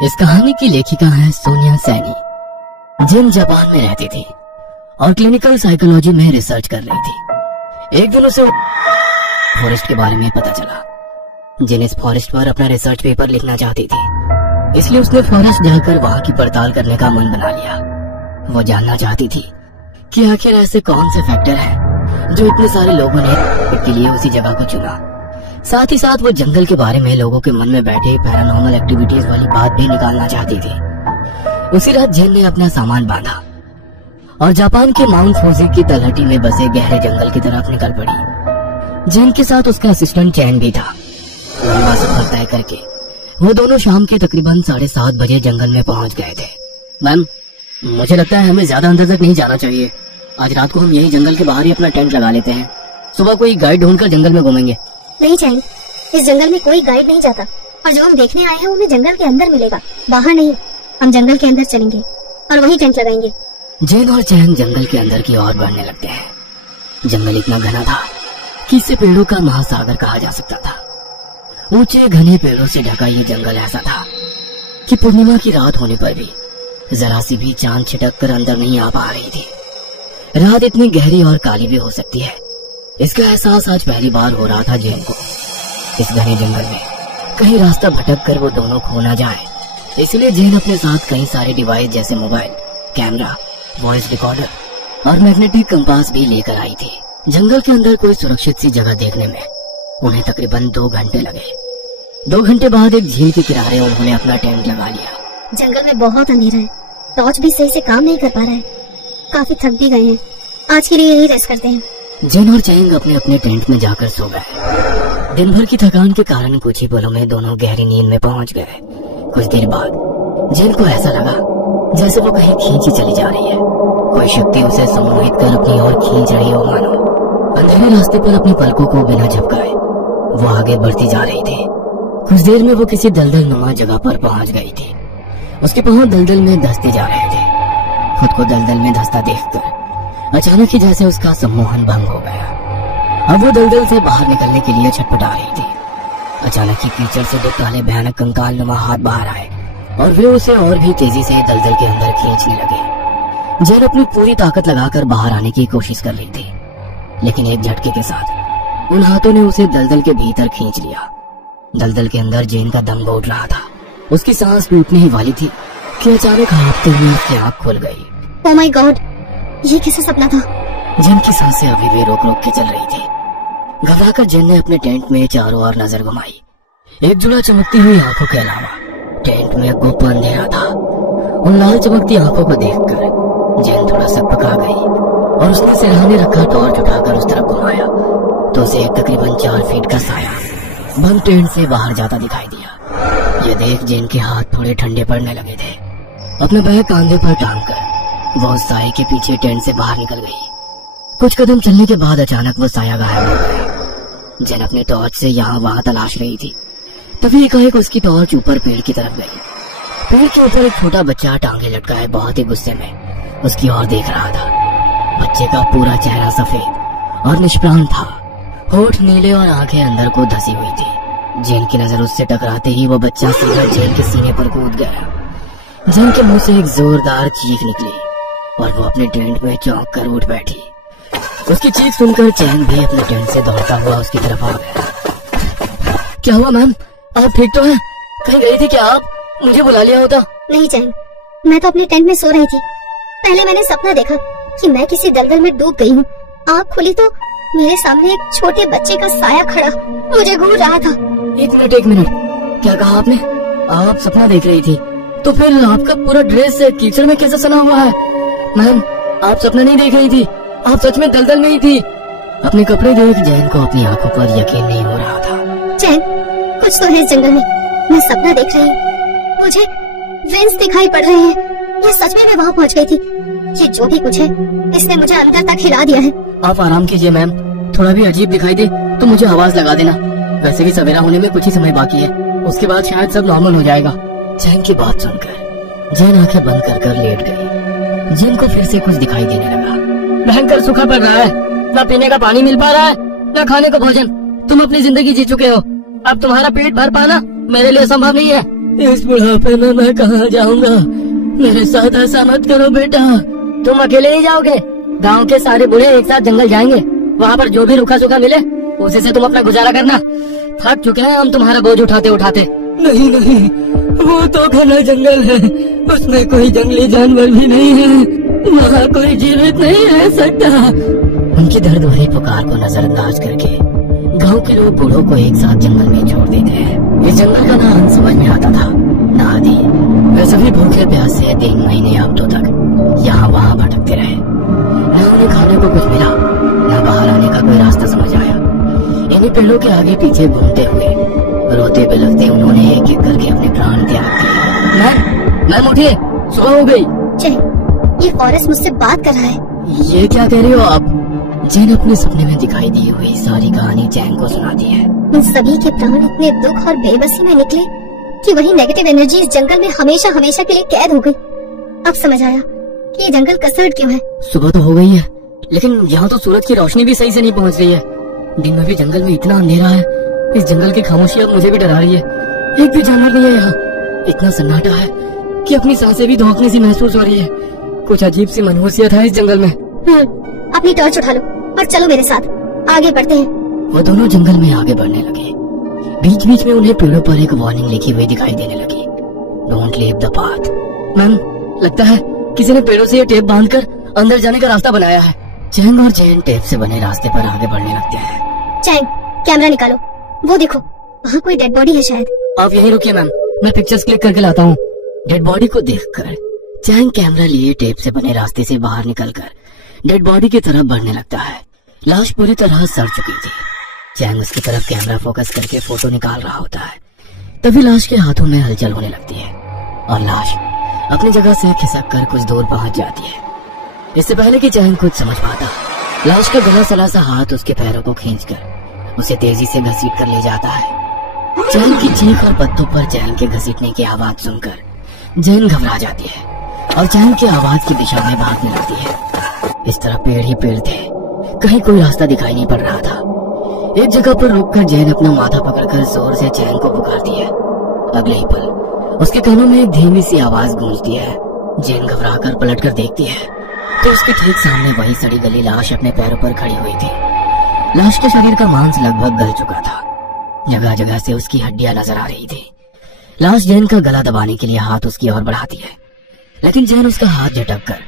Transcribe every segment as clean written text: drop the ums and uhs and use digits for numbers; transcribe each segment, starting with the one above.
इस कहानी की लेखिका है सोनिया सैनी, जिन जापान में रहती थी और क्लिनिकल साइकोलॉजी में रिसर्च कर रही थी। एक दिन उसे फॉरेस्ट के बारे में पता चला। जिन इस फॉरेस्ट पर अपना रिसर्च पेपर लिखना चाहती थी, इसलिए उसने फॉरेस्ट जाकर वहां की पड़ताल करने का मन बना लिया। वो जानना चाहती थी कि आखिर ऐसे कौन से फैक्टर हैं जो इतने सारे लोगों ने के लिए उसी जगह को चुना। साथ ही साथ वो जंगल के बारे में लोगों के मन में बैठे पैरानॉर्मल एक्टिविटीज वाली बात भी निकालना चाहती थी। उसी रात जिन ने अपना सामान बांधा और जापान के माउंट फूजी की तलहटी में बसे गहरे जंगल की तरफ निकल पड़ी। जिन के साथ उसका असिस्टेंट चैन भी था। लंबा सफर तय करके वो दोनों शाम के तकरीबन 7:30 बजे जंगल में पहुंच गए थे। मैम, मुझे लगता है हमें ज्यादा अंदर तक नहीं जाना चाहिए। आज रात को हम यही जंगल के बाहर ही अपना टेंट लगा लेते हैं। सुबह कोई गाइड ढूंढकर जंगल में घूमेंगे। नहीं चैन, इस जंगल में कोई गाइड नहीं जाता और जो हम देखने आए हैं उन्हें जंगल के अंदर मिलेगा, बाहर नहीं। हम जंगल के अंदर चलेंगे और वहीं टेंट लगाएंगे। जैन और चैन जंगल के अंदर की ओर बढ़ने लगते हैं। जंगल इतना घना था कि इसे पेड़ों का महासागर कहा जा सकता था। ऊंचे घने पेड़ों से ढका ये जंगल ऐसा था कि पूर्णिमा की रात होने पर भी जरा सी भी चांद छिटक कर अंदर नहीं आ पा रही थी। रात इतनी गहरी और काली भी हो सकती है, इसका एहसास आज पहली बार हो रहा था जैन को। इस घने जंगल में कहीं रास्ता भटक कर वो दोनों खो ना जाए, इसलिए जैन अपने साथ कई सारे डिवाइस जैसे मोबाइल, कैमरा, वॉइस रिकॉर्डर और मैग्नेटिक कंपास भी लेकर आई थी। जंगल के अंदर कोई सुरक्षित सी जगह देखने में उन्हें तकरीबन 2 घंटे लगे। 2 घंटे बाद एक झील के किनारे उन्होंने अपना टेंट लगा लिया। जंगल में बहुत अंधेरा है, टॉर्च भी सही से काम नहीं कर पा रहा है। काफी थक भी गए हैं, आज के लिए यही रेस्ट करते हैं। जिन और चैंग अपने अपने टेंट में जाकर सो गए। दिन भर की थकान के कारण कुछ ही पलों में दोनों गहरी नींद में पहुंच गए। कुछ देर बाद जिन को ऐसा लगा जैसे वो कहीं खींची चली जा रही है। कोई शक्ति उसे सम्मोहित कर अपनी ओर खींच रही हो मानो। अंधेरे रास्ते पर अपनी पलकों को बिना झपकाए वो आगे बढ़ती जा रही थी। कुछ देर में वो किसी दलदल नुमा जगह पर पहुंच गई थी। उसके पांव दलदल में धंसते जा रहे थे। खुद को दलदल में धंसता देखकर अचानक ही जैसे उसका सम्मोहन भंग हो गया। अब वो दलदल से बाहर निकलने के लिए छटपटा रही थी। अचानक ही कीचड़ से 2 काले भयानक कंकाल नुमा हाथ बाहर आए और वे उसे और भी तेजी से दलदल के अंदर खींचने लगे। जैन अपनी पूरी ताकत लगाकर बाहर आने की कोशिश कर रही थी, लेकिन एक झटके के साथ उन हाथों ने उसे दलदल के भीतर खींच लिया। दलदल के अंदर जैन का दम घोट रहा था। उसकी सांस टूटने ही वाली थी कि अचानक हाँफते हुए उसकी आंख खुल गई। ओह माय गॉड, ये कैसा सपना था? जैन की सांसें अभी भी रोक रोक के चल रही थी। घबराकर जैन ने अपने टेंट में चारों ओर नजर घुमाई। एक जुड़ा चमकती हुई आंखों के अलावा टेंट में गुप्त अंधेरा था। उन लाल चमकती आंखों को देखकर जैन थोड़ा सकपका गई और उसने सिरहाने रखा टॉर्च उठाकर उस तरफ घुमाया तो उसे एक तकरीबन 4 फीट का साया बंद टेंट से बाहर जाता दिखाई दिया। ये देख जैन के हाथ थोड़े ठंडे पड़ने लगे थे। अपने बैग कांधे पर टांग कर वो उस साये के पीछे टेंट से बाहर निकल गई। कुछ कदम चलने के बाद अचानक वो साया गायब हो गया। जैन अपनी टॉर्च से यहाँ वहां तलाश रही थी, तभी एकाएक उसकी टॉर्च ऊपर पेड़ की तरफ गई। पेड़ के ऊपर एक छोटा बच्चा टांगे लटकाए बहुत ही गुस्से में उसकी ओर देख रहा था। बच्चे का पूरा चेहरा सफेद और निष्प्राण था, होठ नीले और आंखें अंदर को धसी हुई थी। जैन की नजर उससे टकराते ही वो बच्चा सीधा जैन के सीने पर कूद गया। जैन के मुंह से एक जोरदार चीख निकली और वो अपने टेंट में चौंक कर उठ बैठी। उसकी चीख सुनकर चैन भी अपने टेंट से दौड़ता हुआ उसकी तरफ आ गया। क्या हुआ मैम, आप ठीक तो हैं? कहीं गई थी क्या आप? मुझे बुला लिया होता। नहीं चैन, मैं तो अपने टेंट में सो रही थी। पहले मैंने सपना देखा कि मैं किसी दलदल में डूब गई हूँ। आँख खुली तो मेरे सामने एक छोटे बच्चे का साया खड़ा मुझे घूर रहा था। एक मिनट, क्या कहा आपने? आप सपना देख रही थी, तो फिर आपका पूरा ड्रेस कीचड़ में कैसे सना हुआ है? मैम, आप सपना नहीं देख रही थी, आप सच में दलदल में ही थी। अपने कपड़े देख जैन को अपनी आंखों पर यकीन नहीं हो रहा था। चैन, कुछ तो है इस जंगल में। मैं सपना देख रही हूँ, मुझे विंग्स दिखाई पड़ रहे हैं। ये सच में मैं वहाँ पहुँच गई थी। ये जो भी कुछ है, इसने मुझे अंदर तक हिला दिया है। आप आराम कीजिए मैम, थोड़ा भी अजीब दिखाई दे तो मुझे आवाज लगा देना। वैसे भी सवेरा होने में कुछ ही समय बाकी है, उसके बाद शायद सब नॉर्मल हो जाएगा। जैन की बात सुनकर जैन आंखें बंद कर लेट गई। जैन को फिर से कुछ दिखाई देने लगा। भयंकर सूखा पड़ रहा है, ना पीने का पानी मिल पा रहा है, ना खाने को भोजन। तुम अपनी जिंदगी जी चुके हो, अब तुम्हारा पेट भर पाना मेरे लिए संभव नहीं है। इस बुढ़ापे में मैं कहाँ जाऊंगा? मेरे साथ ऐसा मत करो बेटा। तुम अकेले ही जाओगे? गांव के सारे बूढ़े एक साथ जंगल जाएंगे, वहाँ पर जो भी रूखा सूखा मिले उसी से तुम अपना गुजारा करना। थक चुके हैं हम तुम्हारा बोझ उठाते उठाते। नहीं नहीं, वो तो घना जंगल है, उसमें कोई जंगली जानवर भी नहीं है, वहाँ कोई जीवित नहीं रह सकता। उनकी दर्द भरी पुकार को नजरअंदाज करके गांव के लोग बूढ़ों को एक साथ जंगल में छोड़ देते हैं। इस जंगल का ना अंत समझ में आता था, ना आदि। वे सभी भूखे प्यासे 3 महीने हफ्तों तक यहाँ वहाँ भटकते रहे। न उन्हें खाने को कुछ मिला, न बाहर आने का कोई रास्ता समझ आया। इन्हीं पेड़ों के आगे पीछे घूमते हुए रोते बिलखते उन्होंने एक एक करके अपने प्राण त्याग दिए। मैम उठिए, सुबह हो गई। ये फॉरेस्ट मुझसे बात कर रहा है। ये क्या कह रही हो आप? जैन अपने सपने में दिखाई दी हुई सारी कहानी चैन को सुनाती है। उन सभी के प्राण इतने दुख और बेबसी में निकले कि वही नेगेटिव एनर्जी इस जंगल में हमेशा हमेशा के लिए कैद हो गई। अब समझ आया कि ये जंगल कसर्ट क्यों है। सुबह तो हो गई है, लेकिन यहाँ तो सूरज की रोशनी भी सही से नहीं पहुँच रही है। दिन में भी जंगल में इतना अंधेरा है, इस जंगल की खामोशी अब मुझे भी डरा रही है। एक भी जानवर नहीं है यहाँ, इतना सन्नाटा है कि अपनी सांसें भी धोखने सी महसूस हो रही है। कुछ अजीब सी मनहूसियत है इस जंगल में। अपनी टॉर्च उठा लो और चलो मेरे साथ, आगे बढ़ते हैं। वो दोनों जंगल में आगे बढ़ने लगे। बीच बीच में उन्हें पेड़ों पर एक वार्निंग लिखी हुई दिखाई देने लगी, don't leave the path. Ma'am, लगता है किसी ने पेड़ों से ये टेप बांधकर अंदर जाने का रास्ता बनाया है। चैंग और चैन टेप से बने रास्ते पर आगे बढ़ने लगते हैं। चैंग, कैमरा निकालो, वो देखो, वहाँ कोई डेड बॉडी है शायद। आप यहीं रुकिए मैम, मैं पिक्चर्स क्लिक करके लाता हूँ। डेड बॉडी को देखकर चैंग कैमरा लिए टेप से बने रास्ते से बाहर निकलकर डेड बॉडी की तरफ बढ़ने लगता है। लाश पूरी तरह सड़ चुकी थी। चैंग उसकी तरफ कैमरा फोकस करके फोटो निकाल रहा होता है। तभी लाश के हाथों में हलचल होने लगती है और लाश अपनी जगह से खिसक कर कुछ दूर पहुंच जाती है। इससे पहले कि चैंग कुछ समझ पाता, लाश का गला सला सा हाथ उसके पैरों को खींचकर उसे तेजी से घसीट कर ले जाता है। चैंग की चीख और पत्तों पर चैंग के घसीटने की आवाज सुनकर जैन घबरा जाती है और चैंग की आवाज की दिशा में भागने लगती है। इस तरह पेड़ ही पेड़ थे, कहीं कोई रास्ता दिखाई नहीं पड़ रहा था। एक जगह पर रुककर जैन अपना माथा पकड़कर जोर से चैन को पुकारती है। अगले ही पल उसके कानों में एक धीमी सी आवाज गूंजती है। जैन घबराकर पलटकर देखती है तो उसके ठीक सामने वही सड़ी गली लाश अपने पैरों पर खड़ी हुई थी। लाश के शरीर का मांस लगभग गल चुका था, जगह जगह से उसकी हड्डियां नजर आ रही थी। लाश जैन का गला दबाने के लिए हाथ उसकी ओर बढ़ाती है, लेकिन जैन उसका हाथ झटककर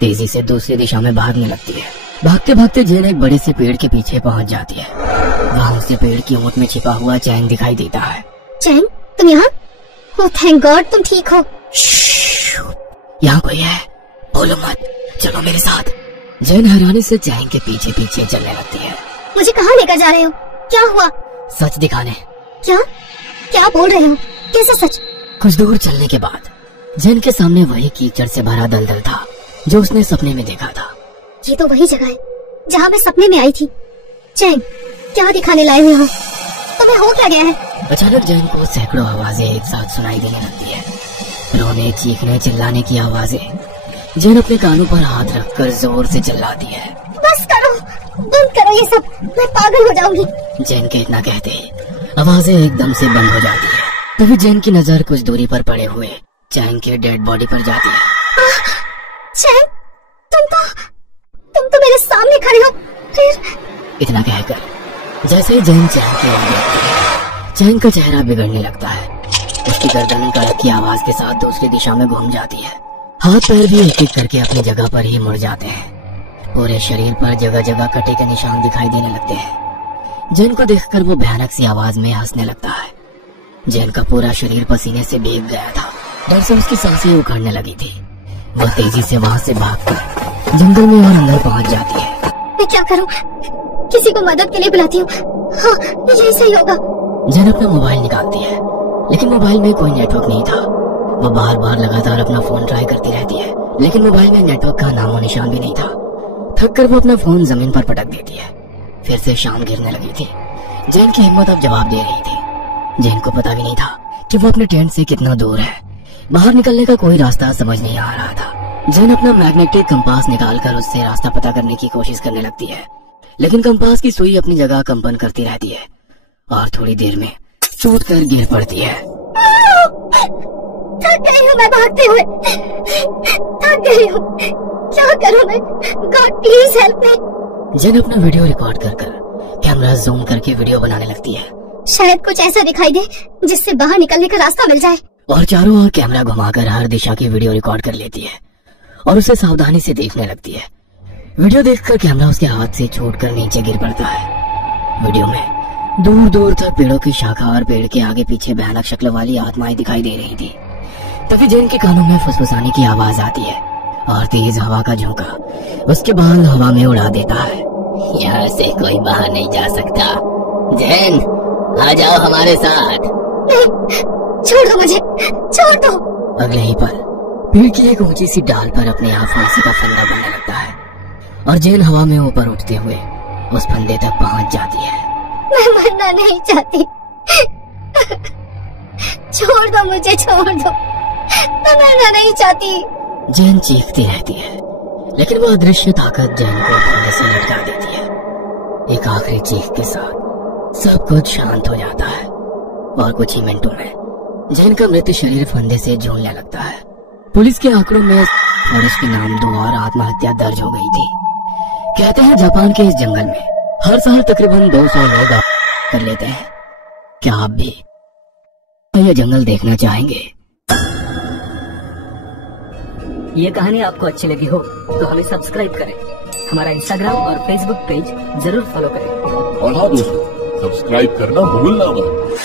तेजी से दूसरी दिशा में भागने लगती है। भागते भागते जैन एक बड़े से पेड़ के पीछे पहुंच जाती है। वहाँ उसे पेड़ की ओट में छिपा हुआ चैन दिखाई देता है। चैन, तुम यहाँ? ओह थैंक गॉड, तुम ठीक हो। यहाँ कोई है, बोलो मत, चलो मेरे साथ। जैन हैरानी से चैन के पीछे पीछे चलने लगती है। मुझे कहाँ लेकर जा रहे हो? क्या हुआ? सच दिखाने। क्या क्या बोल रहे हो? कैसे सच? कुछ दूर चलने के बाद जैन के सामने वही कीचड़ से भरा दलदल था जो उसने सपने में देखा था। ये तो वही जगह है जहाँ मैं सपने में आई थी। चैन, क्या दिखाने लाए हुए हो? तुम्हें हो क्या गया है? अचानक जैन को सैकड़ों आवाजें एक साथ सुनाई देने लगती है, रोने, चीखने, चिल्लाने की आवाजें। जैन अपने कानों पर हाथ रखकर जोर से चिल्लाती है, बस करो, बंद करो ये सब, मैं पागल हो जाऊंगी। जैन के इतना कहते ही आवाजें एकदम से बंद हो जाती है। तभी जैन की नजर कुछ दूरी पर पड़े हुए चैन के डेड बॉडी पर जाती है। चैन, तुम तो मेरे सामने खड़े हो। फिर इतना कहकर जैसे ही जैन चैन की ओर देखती है, चैन का चेहरा बिगड़ने लगता है। उसकी गर्दन कड़क की आवाज के साथ दूसरी दिशा में घूम जाती है। हाथ पैर भी एक एक करके अपनी जगह पर ही मुड़ जाते हैं। पूरे शरीर पर जगह जगह कटे के निशान दिखाई देने लगते हैं। जैन को देखकर वो भयानक सी आवाज में हंसने लगता है। जैन का पूरा शरीर पसीने से भीग गया था, डर से उसकी सांसें उखड़ने लगी थी। वह तेजी से वहाँ से भागकर जंगल में और अंदर पहुँच जाती है। मैं क्या करूं? किसी को मदद के लिए बुलाती हूँ। हाँ, यही सही होगा। जैन अपना मोबाइल निकालती है, लेकिन मोबाइल में कोई नेटवर्क नहीं था। वो बार बार लगातार अपना फोन ट्राई करती रहती है, लेकिन मोबाइल में नेटवर्क का नामो निशान भी नहीं था। थक कर वो अपना फोन जमीन पर पटक देती है। फिर से शाम गिरने लगी थी। जैन की हिम्मत अब जवाब दे रही थी। जैन को पता भी नहीं था कि वो अपने टेंट से कितना दूर है। बाहर निकलने का कोई रास्ता समझ नहीं आ रहा था। जैन अपना मैग्नेटिक कंपास निकालकर उससे रास्ता पता करने की कोशिश करने लगती है, लेकिन कंपास की सुई अपनी जगह कंपन करती रहती है और थोड़ी देर में चोट कर गिर पड़ती है। थक गई हूँ मैं भागते हुए, थक गई हूँ, क्या करूँ मैं? God please help me. Jen अपना वीडियो रिकॉर्ड कर कैमरा जूम करके वीडियो बनाने लगती है। शायद कुछ ऐसा दिखाई दे जिससे बाहर निकलने का रास्ता मिल जाए। और चारों ओर कैमरा घुमाकर हर दिशा की वीडियो रिकॉर्ड कर लेती है और उसे सावधानी से देखने लगती है। वीडियो देखकर कैमरा उसके हाथ से छूटकर नीचे गिर पड़ता है। वीडियो में दूर दूर तक पेड़ों की शाखा और पेड़ के आगे पीछे भयानक शक्ल वाली आत्माएं दिखाई दे रही थी। तभी जेन के कानों में फुसफुसाने की आवाज आती है और तेज हवा का झोंका उसके बाल हवा में उड़ा देता है। यहाँ से कोई बाहर नहीं जा सकता। जेन, आ जाओ हमारे साथ। नहीं, छोड़ दो मुझे, छोड़ दो। अगले ही पल पेड़ की एक ऊंची सी डाल पर अपने आप फांसी का फंदा बनने लगता है और जेन हवा में ऊपर उठते हुए उस फंदे तक पहुंच जाती है। मैं मरना नहीं चाहती, छोड़ दो मुझे, छोड़ दो, मैं मरना नहीं चाहती। जेन चीखती रहती है लेकिन वो अदृश्य ताकत जेन को फंदे से लटका देती है। एक आखिरी चीख के साथ सब कुछ शांत हो जाता है और कुछ ही मिनटों में जेन का मृत शरीर फंदे से झूलने लगता है। पुलिस के आंकड़ों में फॉरेस्ट के नाम 2 और आत्महत्या दर्ज हो गई थी। कहते हैं जापान के इस जंगल में हर साल तकरीबन 200 लोग कर लेते हैं। क्या आप भी ये जंगल देखना चाहेंगे? ये कहानी आपको अच्छी लगी हो तो हमें सब्सक्राइब करें, हमारा इंस्टाग्राम और फेसबुक पेज जरूर फॉलो करें। और हाँ दोस्तों, सब्सक्राइब करना भूलना मत।